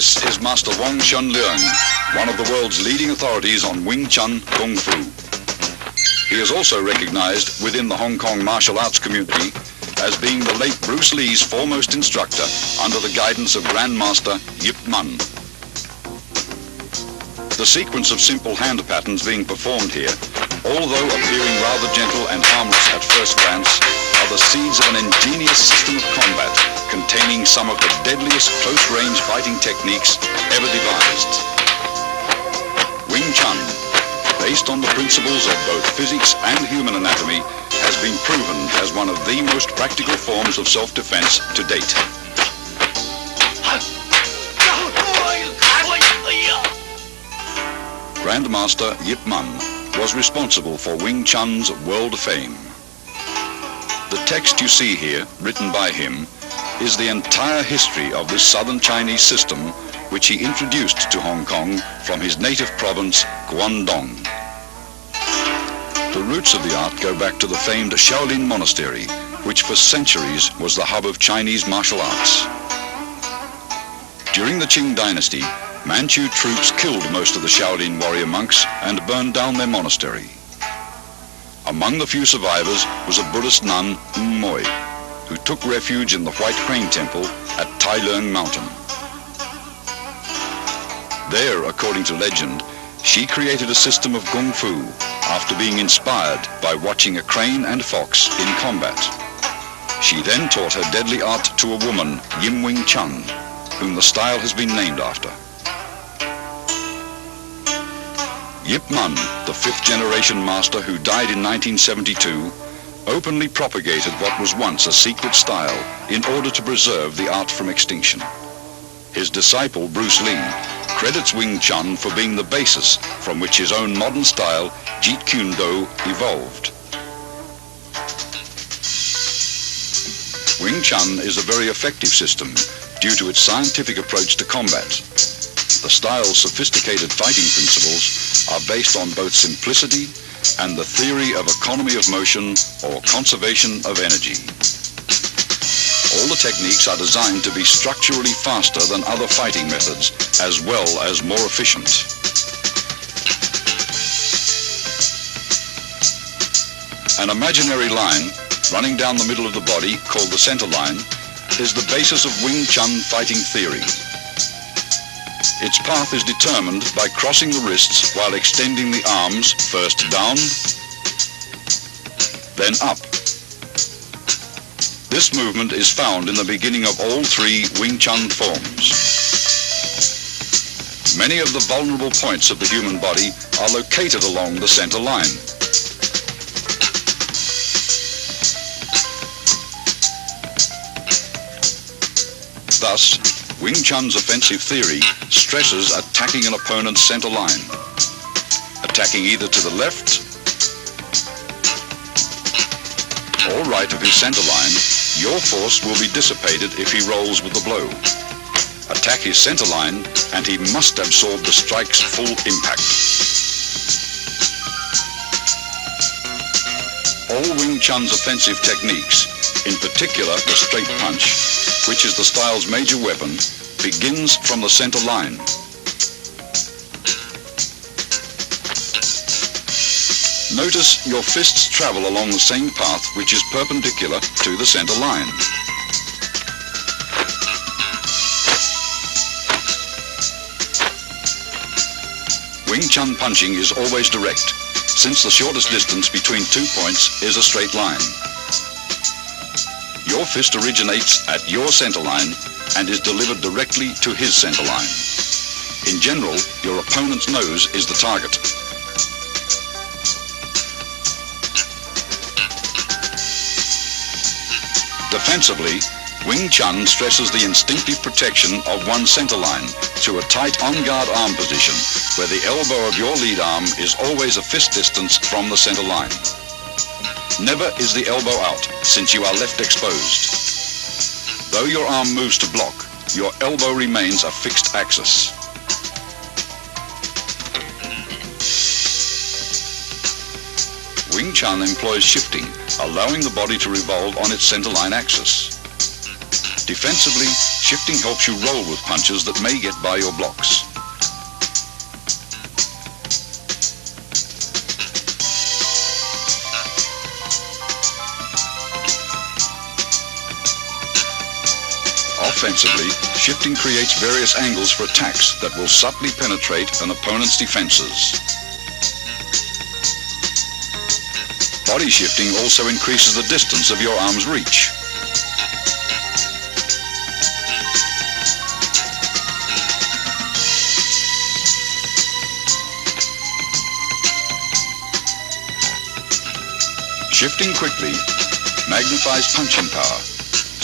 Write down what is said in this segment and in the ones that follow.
This is Master Won Shun Leung, one of the world's leading authorities on Wing Chun Kung Fu. He is also recognized within the Hong Kong martial arts community as being the late Bruce Lee's foremost instructor under the guidance of Grandmaster Yip Man. The sequence of simple hand patterns being performed here, although appearing rather gentle and harmless at first glance, are the seeds of an ingenious system of combat containing some of the deadliest close-range fighting techniques ever devised. Wing Chun, based on the principles of both physics and human anatomy, has been proven as one of the most practical forms of self-defense to date. Grandmaster Yip Man was responsible for Wing Chun's world fame. The text you see here, written by him, is the entire history of this southern Chinese system which he introduced to Hong Kong from his native province, Guangdong. The roots of the art go back to the famed Shaolin Monastery, which for centuries was the hub of Chinese martial arts. During the Qing dynasty, Manchu troops killed most of the Shaolin warrior monks and burned down their monastery. Among the few survivors was a Buddhist nun, Moi, who took refuge in the White Crane Temple at Tai Leung Mountain. There, according to legend, she created a system of Kung Fu after being inspired by watching a crane and fox in combat. She then taught her deadly art to a woman, Yim Wing Chun, whom the style has been named after. Yip Man, the fifth-generation master who died in 1972, openly propagated what was once a secret style in order to preserve the art from extinction. His disciple, Bruce Lee, credits Wing Chun for being the basis from which his own modern style, Jeet Kune Do, evolved. Wing Chun is a very effective system due to its scientific approach to combat. The style's sophisticated fighting principles are based on both simplicity and the theory of economy of motion or conservation of energy. All the techniques are designed to be structurally faster than other fighting methods, as well as more efficient. An imaginary line running down the middle of the body, called the center line, is the basis of Wing Chun fighting theory. Its path is determined by crossing the wrists while extending the arms first down, then up. This movement is found in the beginning of all three Wing Chun forms. Many of the vulnerable points of the human body are located along the center line. Thus, Wing Chun's offensive theory stresses attacking an opponent's center line. Attacking either to the left or right of his center line, your force will be dissipated if he rolls with the blow. Attack his center line and he must absorb the strike's full impact. All Wing Chun's offensive techniques, in particular the straight punch, which is the style's major weapon, begins from the center line. Notice your fists travel along the same path which is perpendicular to the center line. Wing Chun punching is always direct, since the shortest distance between 2 points is a straight line. Your fist originates at your center line and is delivered directly to his center line. In general, your opponent's nose is the target. Defensively, Wing Chun stresses the instinctive protection of one's center line to a tight on-guard arm position where the elbow of your lead arm is always a fist distance from the center line. Never is the elbow out, since you are left exposed. Though your arm moves to block, your elbow remains a fixed axis. Wing Chun employs shifting, allowing the body to revolve on its center line axis. Defensively, shifting helps you roll with punches that may get by your blocks. Offensively, shifting creates various angles for attacks that will subtly penetrate an opponent's defenses. Body shifting also increases the distance of your arm's reach. Shifting quickly magnifies punching power,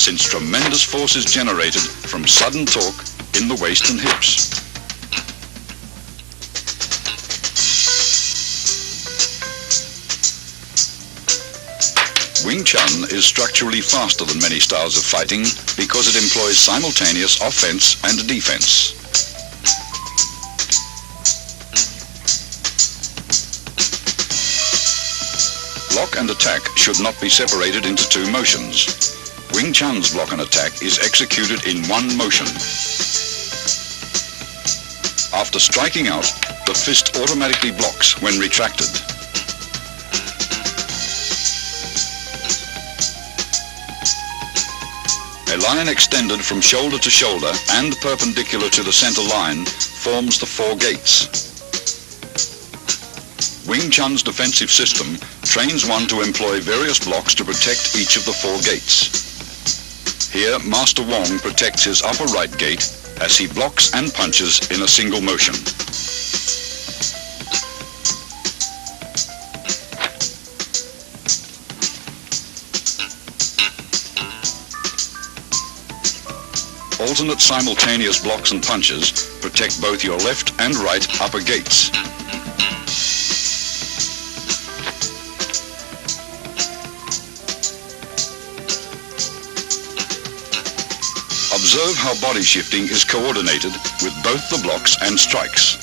since tremendous force is generated from sudden torque in the waist and hips. Wing Chun is structurally faster than many styles of fighting because it employs simultaneous offense and defense. Block and attack should not be separated into two motions. Wing Chun's block and attack is executed in one motion. After striking out, the fist automatically blocks when retracted. A line extended from shoulder to shoulder and perpendicular to the center line forms the four gates. Wing Chun's defensive system trains one to employ various blocks to protect each of the four gates. Here, Master Wong protects his upper right gate as he blocks and punches in a single motion. Alternate simultaneous blocks and punches protect both your left and right upper gates. Observe how body shifting is coordinated with both the blocks and strikes.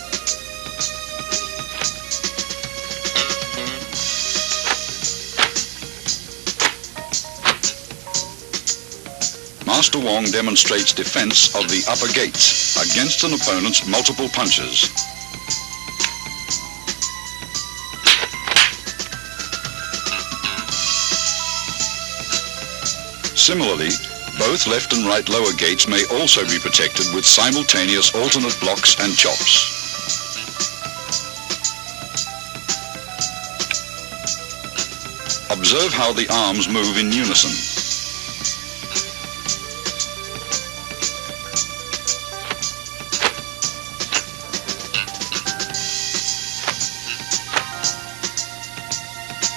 Master Wong demonstrates defense of the upper gates against an opponent's multiple punches. Similarly, both left and right lower gates may also be protected with simultaneous alternate blocks and chops. Observe how the arms move in unison.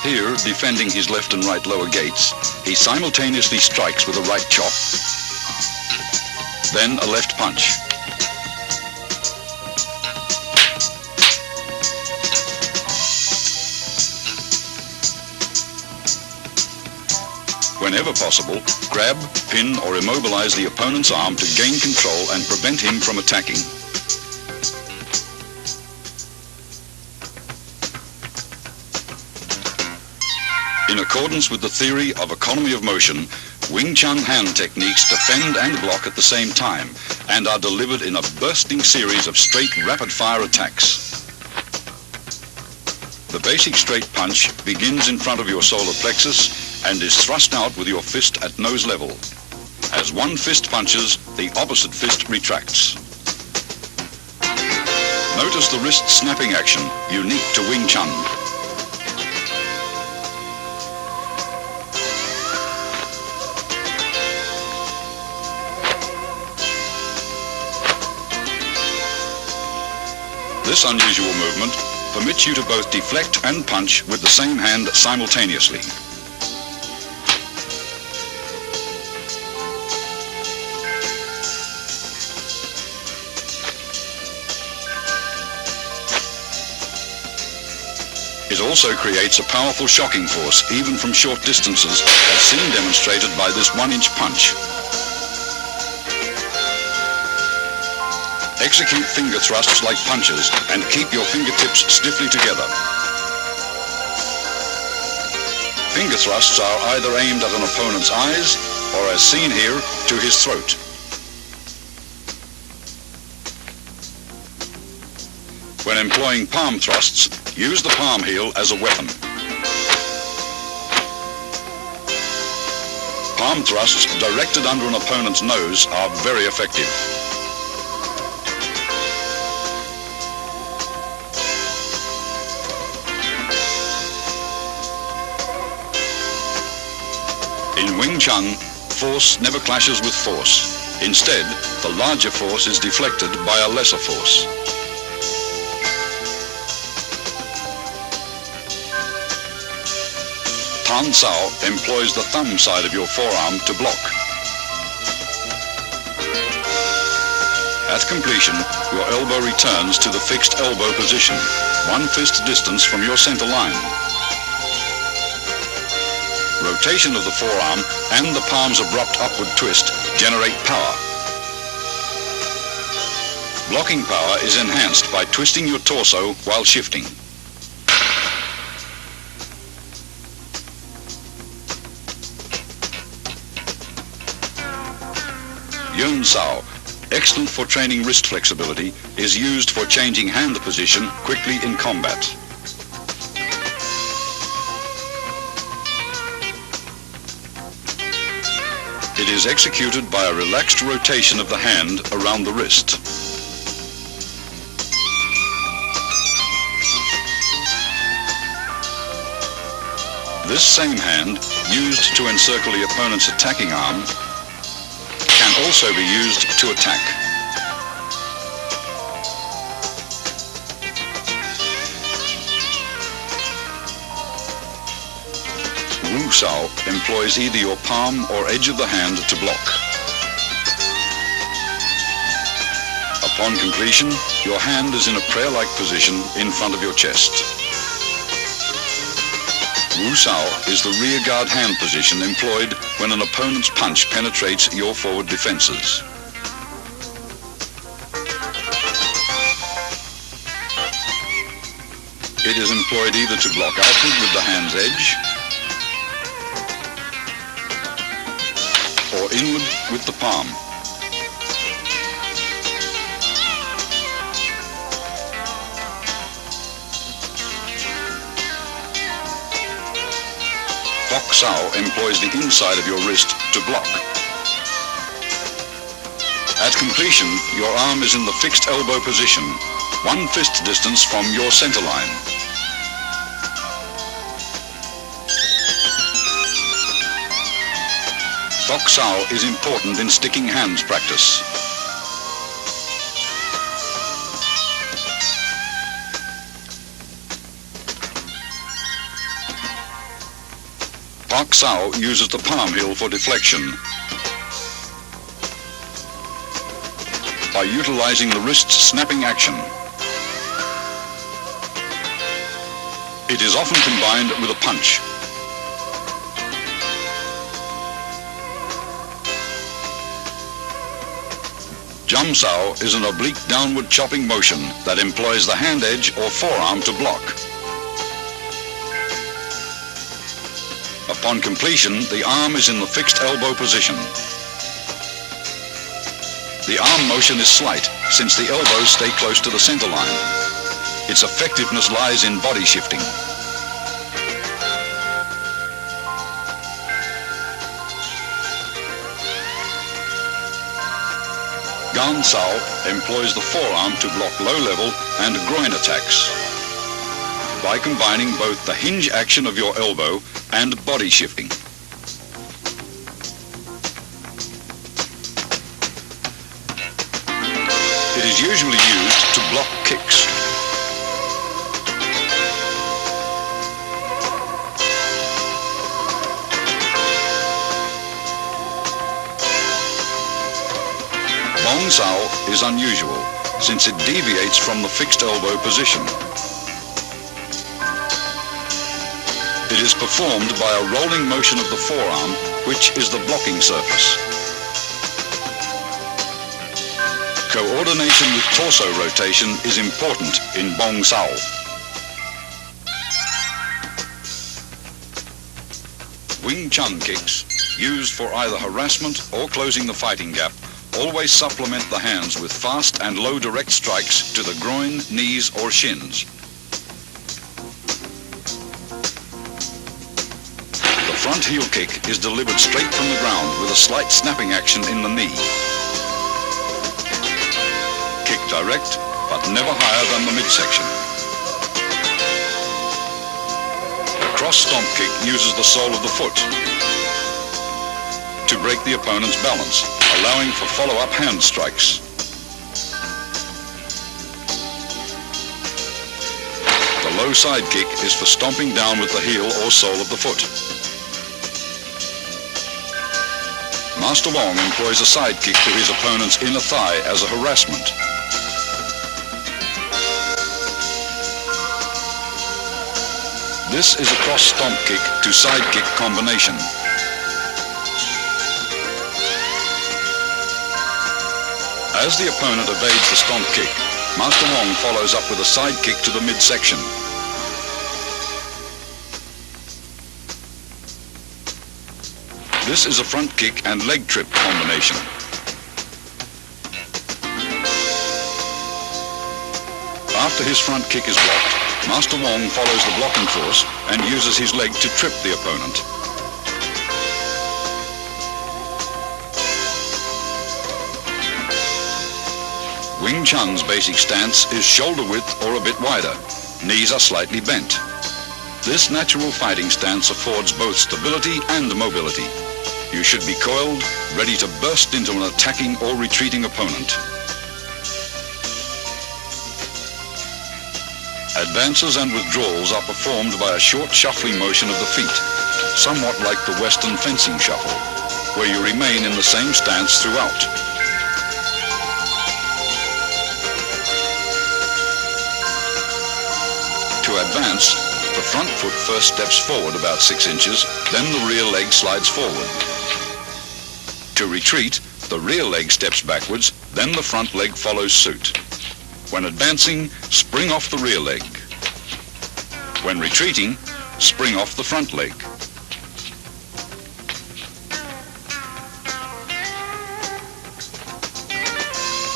Here, defending his left and right lower gates, he simultaneously strikes with a right chop, then a left punch. Whenever possible, grab, pin, or immobilize the opponent's arm to gain control and prevent him from attacking. In accordance with the theory of economy of motion, Wing Chun hand techniques defend and block at the same time and are delivered in a bursting series of straight rapid-fire attacks. The basic straight punch begins in front of your solar plexus and is thrust out with your fist at nose level. As one fist punches, the opposite fist retracts. Notice the wrist snapping action, unique to Wing Chun. This unusual movement permits you to both deflect and punch with the same hand simultaneously. It also creates a powerful shocking force, even from short distances, as seen demonstrated by this 1-inch punch. Execute finger thrusts like punches and keep your fingertips stiffly together. Finger thrusts are either aimed at an opponent's eyes or, as seen here, to his throat. When employing palm thrusts, use the palm heel as a weapon. Palm thrusts directed under an opponent's nose are very effective. In Wing Chun, force never clashes with force. Instead, the larger force is deflected by a lesser force. Tan Sao employs the thumb side of your forearm to block. At completion, your elbow returns to the fixed elbow position, 1 fist distance from your center line. Rotation of the forearm and the palm's abrupt upward twist generate power. Blocking power is enhanced by twisting your torso while shifting. Yun Sao, excellent for training wrist flexibility, is used for changing hand position quickly in combat. It is executed by a relaxed rotation of the hand around the wrist. This same hand, used to encircle the opponent's attacking arm, can also be used to attack. Wu Sao employs either your palm or edge of the hand to block. Upon completion, your hand is in a prayer-like position in front of your chest. Wu Sao is the rear guard hand position employed when an opponent's punch penetrates your forward defenses. It is employed either to block outward with the hand's edge or inward with the palm. Hoc Sao employs the inside of your wrist to block. At completion, your arm is in the fixed elbow position, 1 fist distance from your center line. Hoc Sao is important in sticking hands practice. Hoc Sao uses the palm heel for deflection. By utilizing the wrist's snapping action. It is often combined with a punch. Jum Sao is an oblique downward chopping motion that employs the hand edge or forearm to block. Upon completion, the arm is in the fixed elbow position. The arm motion is slight, since the elbows stay close to the center line. Its effectiveness lies in body shifting. Gan Sao employs the forearm to block low-level and groin attacks by combining both the hinge action of your elbow and body shifting. It is usually used to block kicks. Bong Sao is unusual, since it deviates from the fixed elbow position. It is performed by a rolling motion of the forearm, which is the blocking surface. Coordination with torso rotation is important in Bong Sao. Wing Chun kicks, used for either harassment or closing the fighting gap, always supplement the hands with fast and low direct strikes to the groin, knees or shins. The front heel kick is delivered straight from the ground with a slight snapping action in the knee. Kick direct, but never higher than the midsection. The cross stomp kick uses the sole of the foot to break the opponent's balance, allowing for follow-up hand strikes. The low side kick is for stomping down with the heel or sole of the foot. Master Wong employs a side kick to his opponent's inner thigh as a harassment. This is a cross stomp kick to side kick combination. As the opponent evades the stomp kick, Master Wong follows up with a side kick to the midsection. This is a front kick and leg trip combination. After his front kick is blocked, Master Wong follows the blocking force and uses his leg to trip the opponent. Wing Chun's basic stance is shoulder width or a bit wider. Knees are slightly bent. This natural fighting stance affords both stability and mobility. You should be coiled, ready to burst into an attacking or retreating opponent. Advances and withdrawals are performed by a short shuffling motion of the feet, somewhat like the Western fencing shuffle, where you remain in the same stance throughout. To advance, the front foot first steps forward about 6 inches, then the rear leg slides forward. To retreat, the rear leg steps backwards, then the front leg follows suit. When advancing, spring off the rear leg. When retreating, spring off the front leg.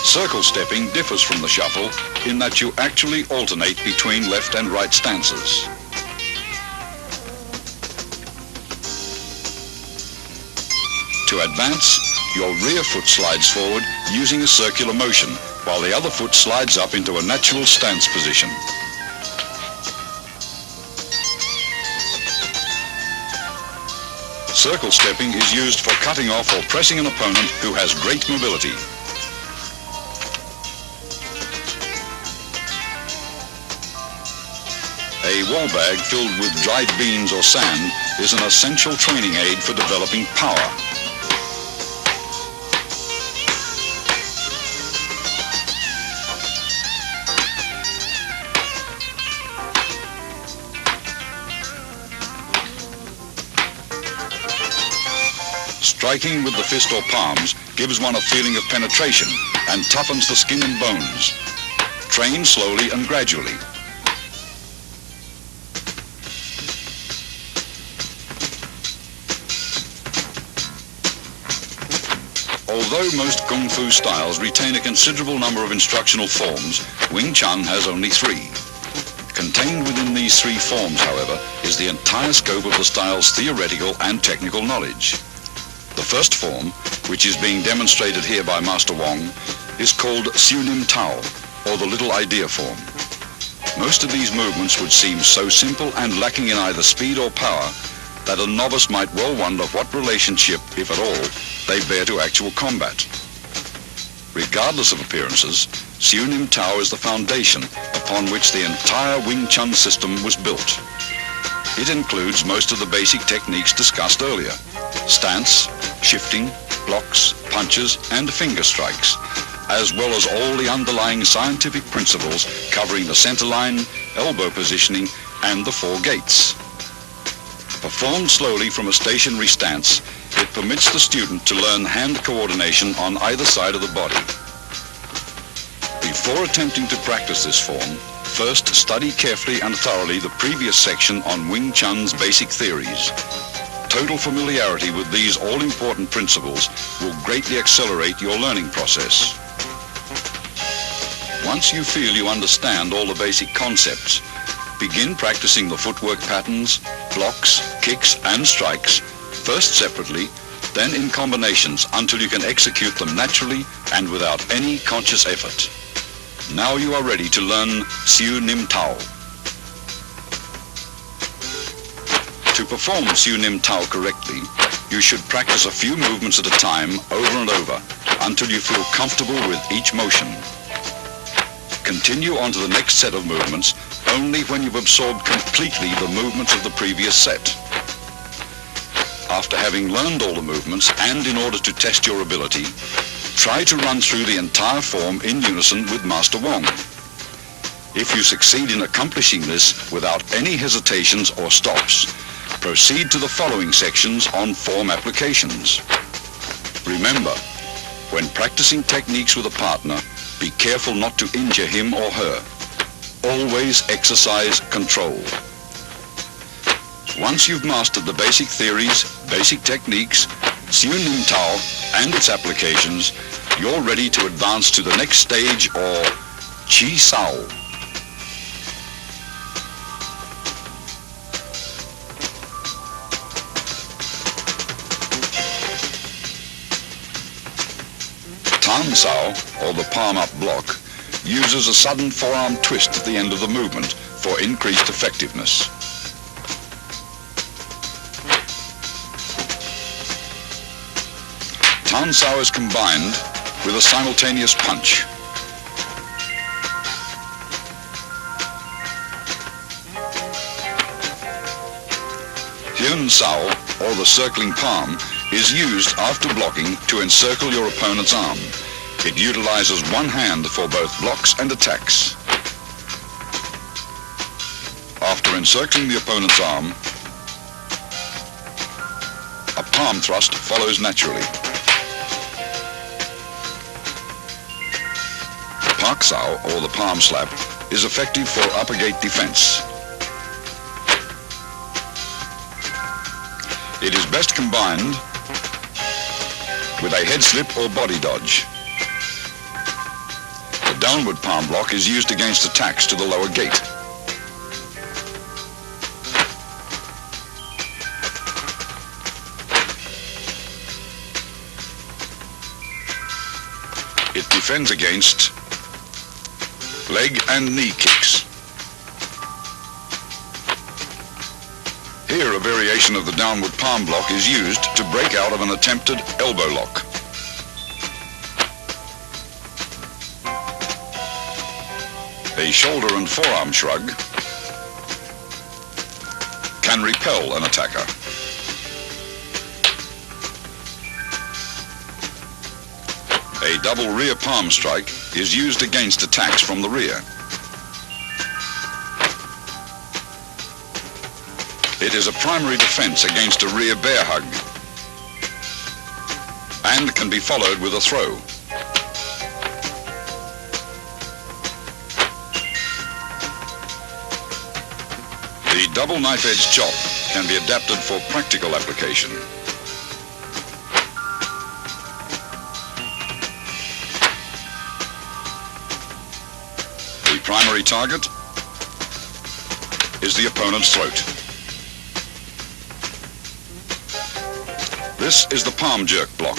Circle stepping differs from the shuffle in that you actually alternate between left and right stances. To advance, your rear foot slides forward using a circular motion, while the other foot slides up into a natural stance position. Circle stepping is used for cutting off or pressing an opponent who has great mobility. A wall bag filled with dried beans or sand is an essential training aid for developing power. Striking with the fist or palms gives one a feeling of penetration and toughens the skin and bones. Train slowly and gradually. Although most Kung Fu styles retain a considerable number of instructional forms, Wing Chun has only 3. Contained within these 3 forms, however, is the entire scope of the style's theoretical and technical knowledge. The first form, which is being demonstrated here by Master Wong, is called Siu Nim Tao, or the Little Idea form. Most of these movements would seem so simple and lacking in either speed or power that a novice might well wonder what relationship, if at all, they bear to actual combat. Regardless of appearances, Siu Nim Tao is the foundation upon which the entire Wing Chun system was built. It includes most of the basic techniques discussed earlier: stance, shifting, blocks, punches, and finger strikes, as well as all the underlying scientific principles covering the center line, elbow positioning, and the 4 gates. Performed slowly from a stationary stance, it permits the student to learn hand coordination on either side of the body. Before attempting to practice this form, first study carefully and thoroughly the previous section on Wing Chun's basic theories. Total familiarity with these all-important principles will greatly accelerate your learning process. Once you feel you understand all the basic concepts, begin practicing the footwork patterns, blocks, kicks, and strikes, first separately, then in combinations until you can execute them naturally and without any conscious effort. Now you are ready to learn Siu Nim Tao. To perform Siu Nim Tao correctly, you should practice a few movements at a time over and over until you feel comfortable with each motion. Continue on to the next set of movements only when you've absorbed completely the movements of the previous set. After having learned all the movements, and in order to test your ability, try to run through the entire form in unison with Master Wong. If you succeed in accomplishing this without any hesitations or stops, proceed to the following sections on form applications. Remember, when practicing techniques with a partner, be careful not to injure him or her. Always exercise control. Once you've mastered the basic theories, basic techniques, Siu Nim Tao, and its applications, you're ready to advance to the next stage, or Chi Sao. Tan Sao, or the palm-up block, uses a sudden forearm twist at the end of the movement for increased effectiveness. Tan Sao is combined with a simultaneous punch. Hyun Sao, or the circling palm, is used after blocking to encircle your opponent's arm. It utilizes one hand for both blocks and attacks. After encircling the opponent's arm, a palm thrust follows naturally. Park Sao, or the palm slap, is effective for upper gate defense. It is best combined with a head slip or body dodge. The downward palm block is used against attacks to the lower gate. It defends against leg and knee kicks. Here, a variation of the downward palm block is used to break out of an attempted elbow lock. A shoulder and forearm shrug can repel an attacker. A double rear palm strike is used against attacks from the rear. It is a primary defense against a rear bear hug and can be followed with a throw. The double knife-edge chop can be adapted for practical application. primary target is the opponent's throat. This is the palm jerk block.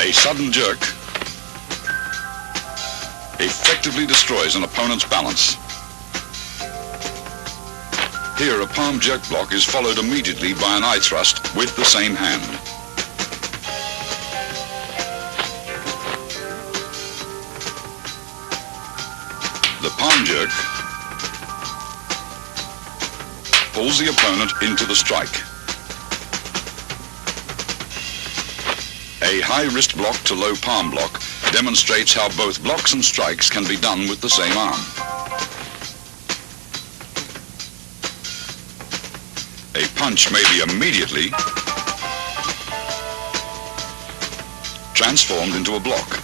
A sudden jerk effectively destroys an opponent's balance. Here, a palm jerk block is followed immediately by an eye thrust with the same hand. The palm jerk pulls the opponent into the strike. A high wrist block to low palm block demonstrates how both blocks and strikes can be done with the same arm. A punch may be immediately transformed into a block,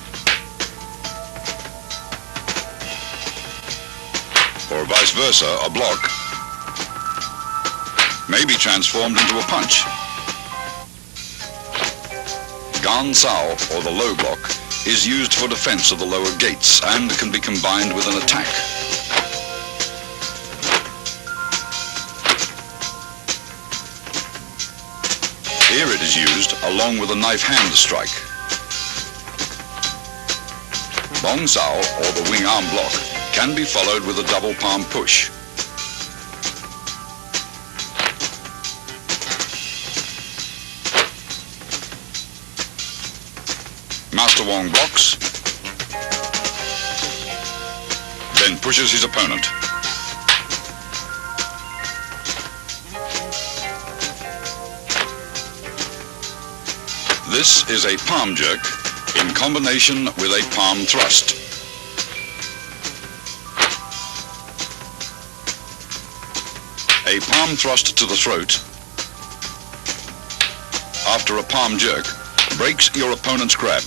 or vice versa, a block may be transformed into a punch. Gan Sao, or the low block, is used for defense of the lower gates and can be combined with an attack. Here it is used along with a knife hand strike. Bong Sao, or the wing arm block, can be followed with a double palm push. Master Wong blocks, then pushes his opponent. This is a palm jerk in combination with a palm thrust. A palm thrust to the throat after a palm jerk breaks your opponent's grab.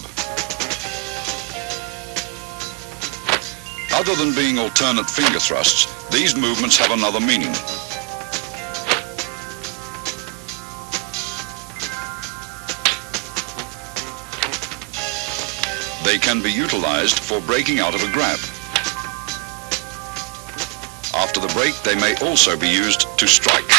Other than being alternate finger thrusts, these movements have another meaning. They can be utilized for breaking out of a grab. After the break, they may also be used to strike.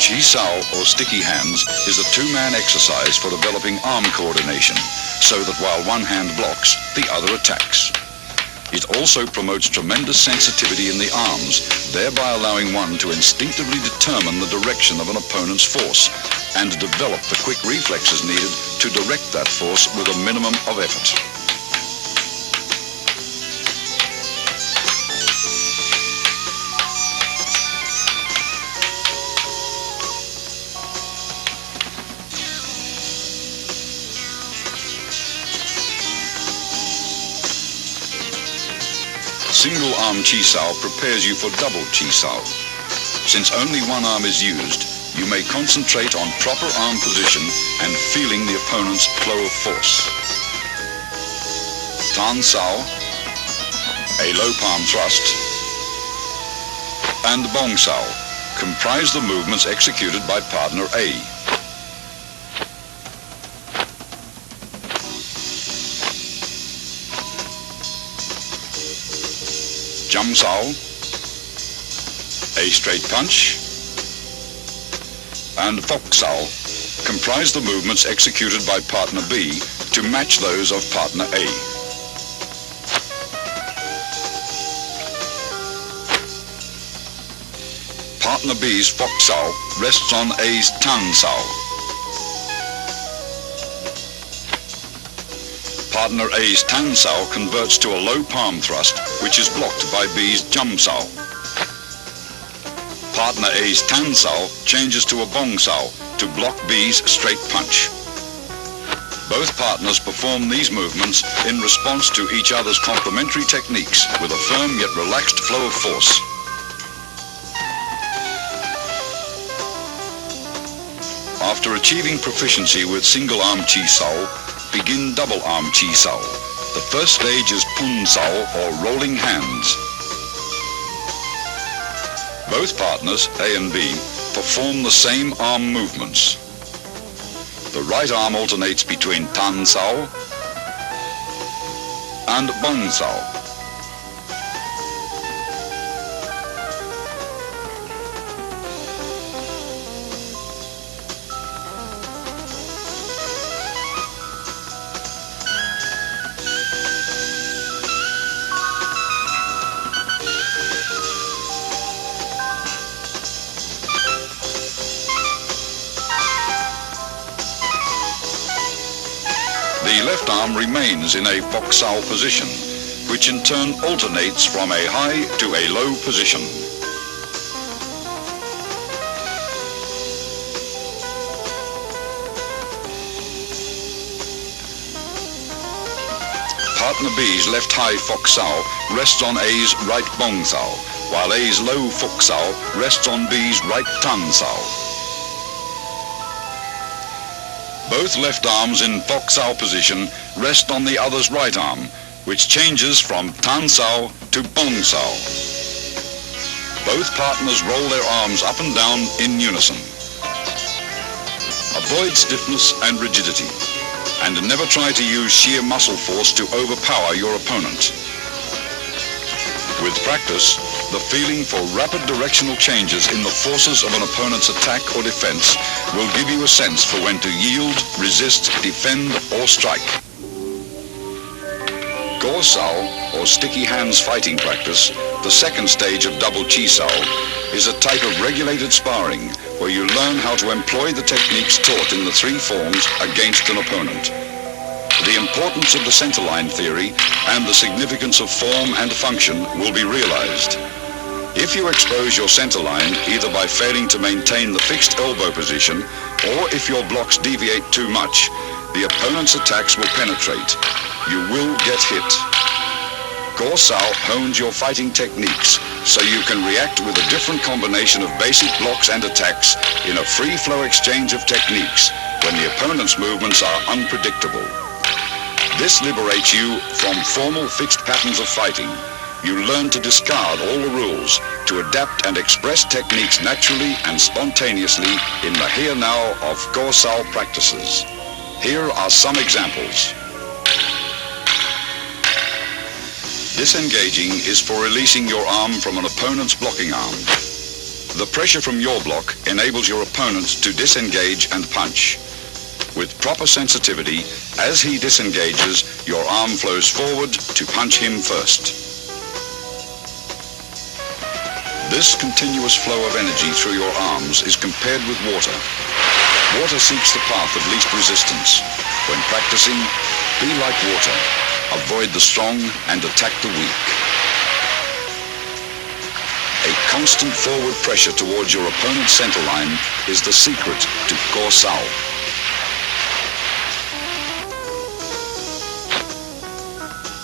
Chi Sao, or sticky hands, is a two-man exercise for developing arm coordination, so that while one hand blocks, the other attacks. It also promotes tremendous sensitivity in the arms, thereby allowing one to instinctively determine the direction of an opponent's force and develop the quick reflexes needed to direct that force with a minimum of effort. Single arm Chi Sao prepares you for double Chi Sao. Since only one arm is used, you may concentrate on proper arm position and feeling the opponent's flow of force. Tan Sao, a low palm thrust, and Bong Sao comprise the movements executed by partner A. Jum Sao, a straight punch, and Fok Sao comprise the movements executed by partner B to match those of partner A. Partner B's Fok Sao rests on A's Tan Sao. Partner A's Tan Sao converts to a low palm thrust, which is blocked by B's Jum Sao. Partner A's Tan Sao changes to a Bong Sao to block B's straight punch. Both partners perform these movements in response to each other's complementary techniques with a firm yet relaxed flow of force. After achieving proficiency with single arm Chi Sao, begin double arm Chi Sao. The first stage is Pun Sao, or rolling hands. Both partners, A and B, perform the same arm movements. The right arm alternates between Tan Sao and Bong Sao. The left arm remains in a Bok Sao position, which in turn alternates from a high to a low position. Partner B's left high Fok Sao rests on A's right Bong Sao, while A's low Fok Sao rests on B's right Tan Sao. Both left arms in Fok Sao position rest on the other's right arm, which changes from Tan Sao to Bong Sao. Both partners roll their arms up and down in unison. Avoid stiffness and rigidity, and never try to use sheer muscle force to overpower your opponent. With practice, the feeling for rapid directional changes in the forces of an opponent's attack or defense will give you a sense for when to yield, resist, defend, or strike. Go Sao, or sticky hands fighting practice, the second stage of double Chi Sao, is a type of regulated sparring where you learn how to employ the techniques taught in the three forms against an opponent. The importance of the centerline theory and the significance of form and function will be realized. If you expose your centerline either by failing to maintain the fixed elbow position or if your blocks deviate too much, the opponent's attacks will penetrate. You will get hit. Go Sao hones your fighting techniques so you can react with a different combination of basic blocks and attacks in a free-flow exchange of techniques when the opponent's movements are unpredictable. This liberates you from formal fixed patterns of fighting. You learn to discard all the rules, to adapt and express techniques naturally and spontaneously in the here-now of Go Sao practices. Here are some examples. Disengaging is for releasing your arm from an opponent's blocking arm. The pressure from your block enables your opponent to disengage and punch. With proper sensitivity, as he disengages, your arm flows forward to punch him first. This continuous flow of energy through your arms is compared with water. Water seeks the path of least resistance. When practicing, be like water. Avoid the strong and attack the weak. A constant forward pressure towards your opponent's centerline is the secret to Go Sao.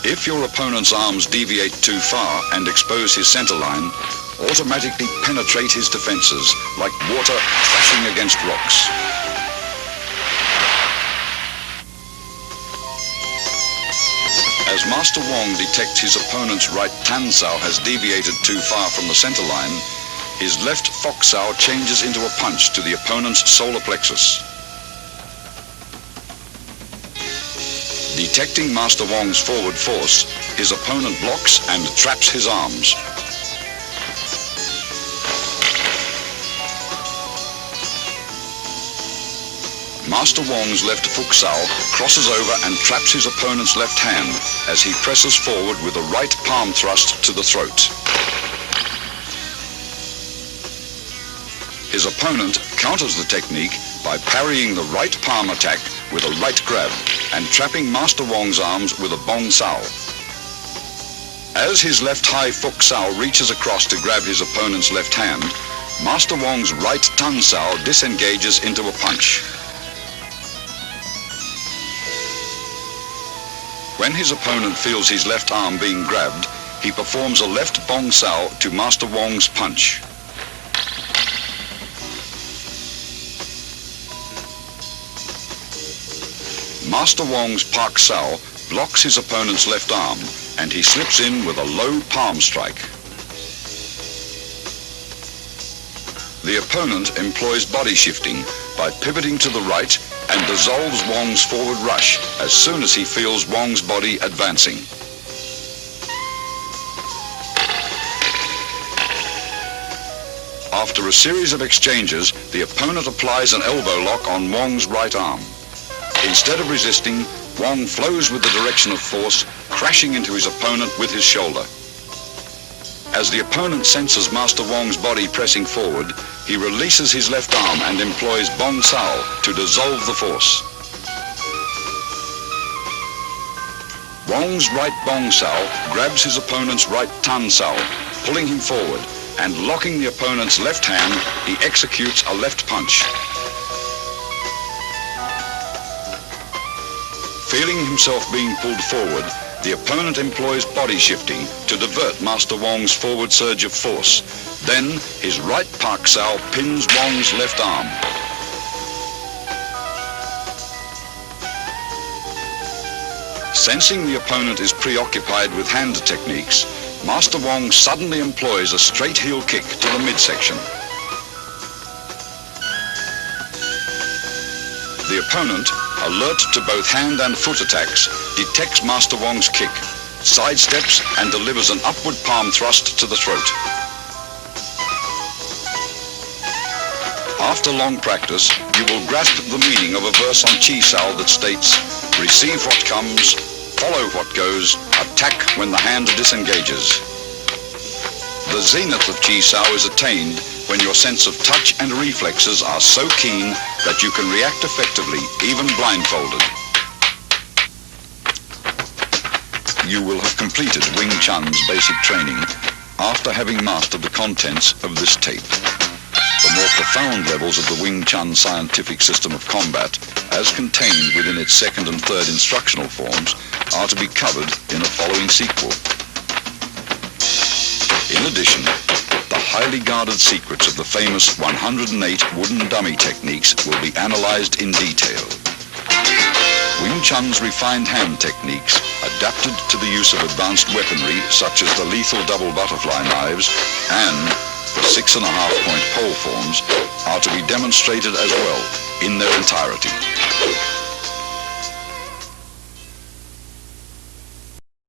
If your opponent's arms deviate too far and expose his centerline, automatically penetrate his defenses like water crashing against rocks. As Master Wong detects his opponent's right Tan Sao has deviated too far from the centerline, his left Fok Sao changes into a punch to the opponent's solar plexus. Detecting Master Wong's forward force, his opponent blocks and traps his arms. Master Wong's left Fok Sao crosses over and traps his opponent's left hand as he presses forward with a right palm thrust to the throat. His opponent counters the technique by parrying the right palm attack with a right grab and trapping Master Wong's arms with a Bong Sao. As his left high Fok Sao reaches across to grab his opponent's left hand, Master Wong's right Tan Sao disengages into a punch. When his opponent feels his left arm being grabbed, he performs a left Bong Sao to Master Wong's punch. Master Wong's Pak Sao blocks his opponent's left arm and he slips in with a low palm strike. The opponent employs body shifting by pivoting to the right and dissolves Wong's forward rush as soon as he feels Wong's body advancing. After a series of exchanges, the opponent applies an elbow lock on Wong's right arm. Instead of resisting, Wong flows with the direction of force, crashing into his opponent with his shoulder. As the opponent senses Master Wong's body pressing forward, he releases his left arm and employs Bong Sao to dissolve the force. Wong's right Bong Sao grabs his opponent's right Tan Sao, pulling him forward, and locking the opponent's left hand, he executes a left punch. Feeling himself being pulled forward, the opponent employs body shifting to divert Master Wong's forward surge of force. Then, his right Pak Sao pins Wong's left arm. Sensing the opponent is preoccupied with hand techniques, Master Wong suddenly employs a straight heel kick to the midsection. The opponent, alert to both hand and foot attacks, detects Master Wong's kick, sidesteps and delivers an upward palm thrust to the throat. After long practice, you will grasp the meaning of a verse on Chi Sao that states, "Receive what comes, follow what goes, attack when the hand disengages." The zenith of Chi Sao is attained when your sense of touch and reflexes are so keen that you can react effectively, even blindfolded. You will have completed Wing Chun's basic training after having mastered the contents of this tape. The more profound levels of the Wing Chun scientific system of combat, as contained within its second and third instructional forms, are to be covered in a following sequel. In addition, the highly guarded secrets of the famous 108 wooden dummy techniques will be analyzed in detail. Wing Chun's refined hand techniques, adapted to the use of advanced weaponry such as the lethal double butterfly knives and the 6.5-point pole forms, are to be demonstrated as well in their entirety.